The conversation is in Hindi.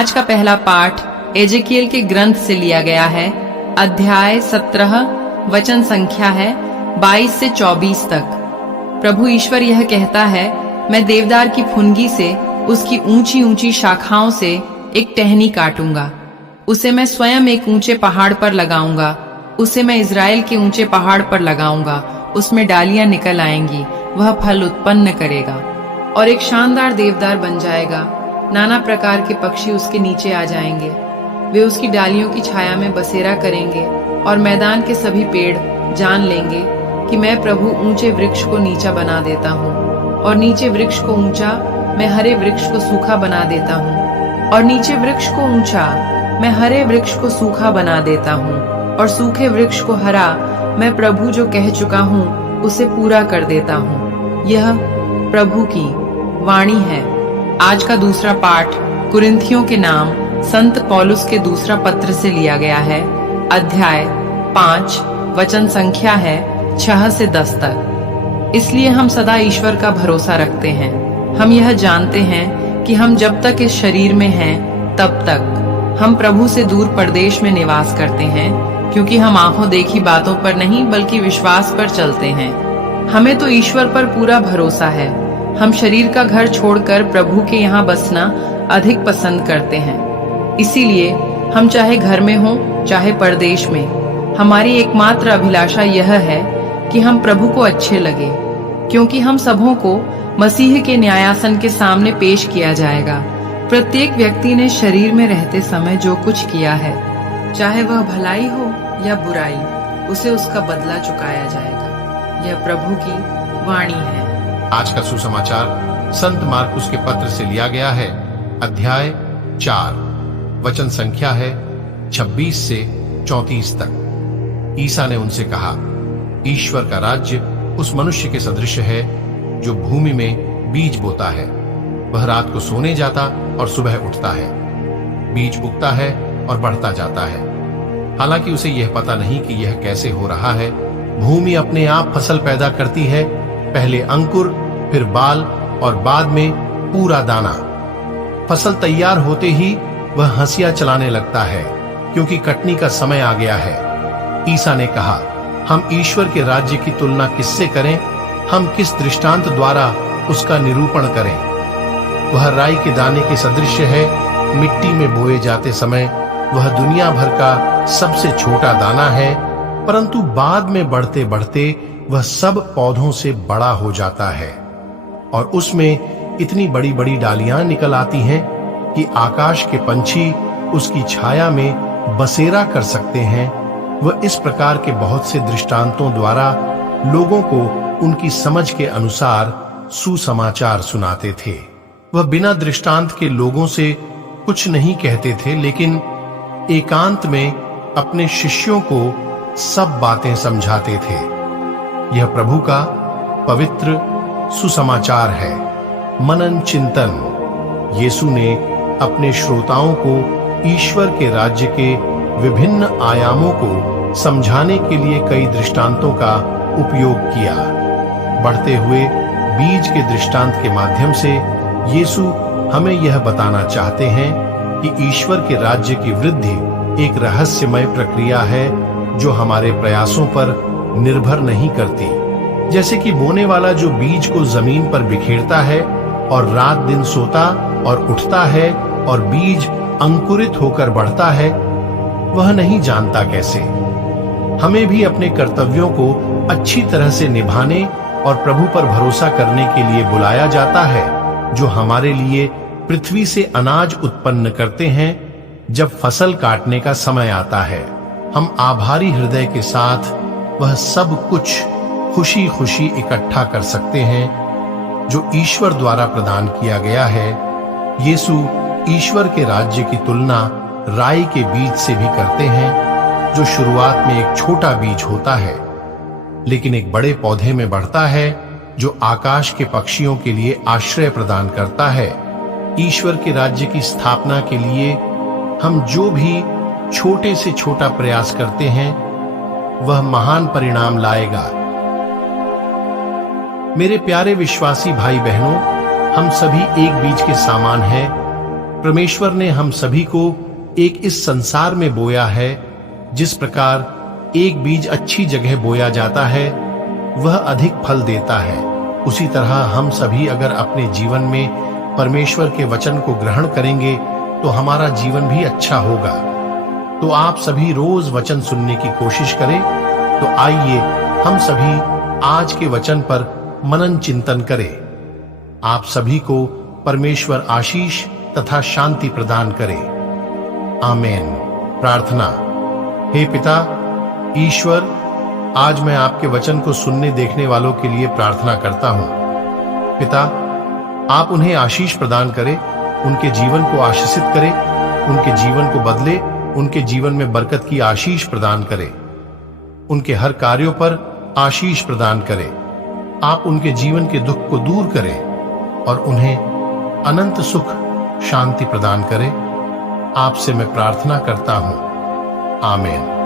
आज का पहला पाठ एजेकियल के ग्रंथ से लिया गया है। अध्याय 17, वचन संख्या है 22 से 24 तक। प्रभु ईश्वर यह कहता है, मैं देवदार की फुनगी से, उसकी ऊंची ऊंची शाखाओं से एक टहनी काटूंगा। उसे मैं स्वयं एक ऊंचे पहाड़ पर लगाऊंगा। उसे मैं इज़राइल के ऊंचे पहाड़ पर लगाऊंगा। उसमें डालियां निकल आएंगी, वह फल उत्पन्न करेगा और एक शानदार देवदार बन जाएगा। नाना प्रकार के पक्षी उसके नीचे आ जाएंगे। वे उसकी डालियों की छाया में बसेरा करेंगे और मैदान के सभी पेड़ जान लेंगे कि मैं प्रभु ऊंचे वृक्ष को नीचा बना देता हूँ और नीचे वृक्ष को ऊंचा, मैं हरे वृक्ष को सूखा बना देता हूँ और नीचे वृक्ष को ऊंचा, मैं हरे वृक्ष को सूखा बना देता हूँ और सूखे वृक्ष को हरा, मैं प्रभु जो कह चुका हूँ उसे पूरा कर देता हूँ। यह प्रभु की वाणी है। आज का दूसरा पाठ कुरिन्थियों के नाम संत पौलुस के दूसरा पत्र से लिया गया है। अध्याय 5, वचन संख्या है 6 से 10 तक। इसलिए हम सदा ईश्वर का भरोसा रखते हैं। हम यह जानते हैं कि हम जब तक इस शरीर में हैं तब तक हम प्रभु से दूर परदेश में निवास करते हैं, क्योंकि हम आंखों देखी बातों पर नहीं बल्कि विश्वास पर चलते हैं। हमें तो ईश्वर पर पूरा भरोसा है। हम शरीर का घर छोड़कर प्रभु के यहाँ बसना अधिक पसंद करते हैं। इसीलिए हम चाहे घर में हों चाहे परदेश में, हमारी एकमात्र अभिलाषा यह है कि हम प्रभु को अच्छे लगे, क्योंकि हम सबों को मसीह के न्यायासन के सामने पेश किया जाएगा। प्रत्येक व्यक्ति ने शरीर में रहते समय जो कुछ किया है, चाहे वह भलाई हो या बुराई, उसे उसका बदला चुकाया जाएगा। यह प्रभु की वाणी है। आज का सुसमाचार संत मार्कुस के पत्र से लिया गया है। अध्याय 4, वचन संख्या है 26 से 34 तक। ईसा ने उनसे कहा, ईश्वर का राज्य उस मनुष्य के सदृश है जो भूमि में बीज बोता है। वह रात को सोने जाता और सुबह उठता है। बीज उगता है और बढ़ता जाता है, हालांकि उसे यह पता नहीं कि यह कैसे हो रहा है। भूमि अपने आप फसल पैदा करती है, पहले अंकुर, फिर बाल और बाद में पूरा दाना। फसल तैयार होते ही वह हंसिया चलाने लगता है, क्योंकि कटनी का समय आ गया है। ईसा ने कहा, हम ईश्वर के राज्य की तुलना किससे करें? हम किस दृष्टांत द्वारा उसका निरूपण करें? वह राई के दाने के सदृश है। मिट्टी में बोए जाते समय वह दुनिया भर का सबसे छोटा दाना है, परंतु बाद में बढ़ते बढ़ते वह सब पौधों से बड़ा हो जाता है और उसमें इतनी बड़ी बड़ी डालियां निकल आती हैं कि आकाश के पंछी उसकी छाया में बसेरा कर सकते हैं। वह इस प्रकार के बहुत से दृष्टांतों द्वारा लोगों को उनकी समझ के अनुसार सुसमाचार सुनाते थे। वह बिना दृष्टांत के लोगों से कुछ नहीं कहते थे, लेकिन एकांत में अपने शिष्यों को सब बातें समझाते थे। यह प्रभु का पवित्र सुसमाचार है। मनन चिंतन। यीशु ने अपने श्रोताओं को ईश्वर के राज्य के विभिन्न आयामों को समझाने के लिए कई दृष्टांतों का उपयोग किया। बढ़ते हुए बीज के दृष्टांत के माध्यम से यीशु हमें यह बताना चाहते हैं कि ईश्वर के राज्य की वृद्धि एक रहस्यमय प्रक्रिया है जो हमारे प्रयासों पर निर्भर नहीं करती। जैसे कि बोने वाला जो बीज को जमीन पर बिखेरता है और रात दिन सोता और उठता है और बीज अंकुरित होकर बढ़ता है, वह नहीं जानता कैसे। हमें भी अपने कर्तव्यों को अच्छी तरह से निभाने और प्रभु पर भरोसा करने के लिए बुलाया जाता है, जो हमारे लिए पृथ्वी से अनाज उत्पन्न करते हैं। जब फसल काटने का समय आता है, हम आभारी हृदय के साथ वह सब कुछ खुशी खुशी इकट्ठा कर सकते हैं जो ईश्वर द्वारा प्रदान किया गया है। यीशु ईश्वर के राज्य की तुलना राई के बीज से भी करते हैं, जो शुरुआत में एक छोटा बीज होता है, लेकिन एक बड़े पौधे में बढ़ता है जो आकाश के पक्षियों के लिए आश्रय प्रदान करता है। ईश्वर के राज्य की स्थापना के लिए हम जो भी छोटे से छोटा प्रयास करते हैं, वह महान परिणाम लाएगा। मेरे प्यारे विश्वासी भाई बहनों, हम सभी एक बीज के समान हैं। परमेश्वर ने हम सभी को एक इस संसार में बोया है। जिस प्रकार एक बीज अच्छी जगह बोया जाता है वह अधिक फल देता है, उसी तरह हम सभी अगर अपने जीवन में परमेश्वर के वचन को ग्रहण करेंगे तो हमारा जीवन भी अच्छा होगा। तो आप सभी रोज वचन सुनने की कोशिश करें। तो आइए हम सभी आज के वचन पर मनन चिंतन करें। आप सभी को परमेश्वर आशीष तथा शांति प्रदान करे। आमीन। प्रार्थना। हे पिता ईश्वर, आज मैं आपके वचन को सुनने देखने वालों के लिए प्रार्थना करता हूं। पिता, आप उन्हें आशीष प्रदान करें, उनके जीवन को आशीषित करें, उनके जीवन को बदले, उनके जीवन में बरकत की आशीष प्रदान करें, उनके हर कार्यों पर आशीष प्रदान करें। आप उनके जीवन के दुख को दूर करें और उन्हें अनंत सुख शांति प्रदान करें। आपसे मैं प्रार्थना करता हूं। आमीन।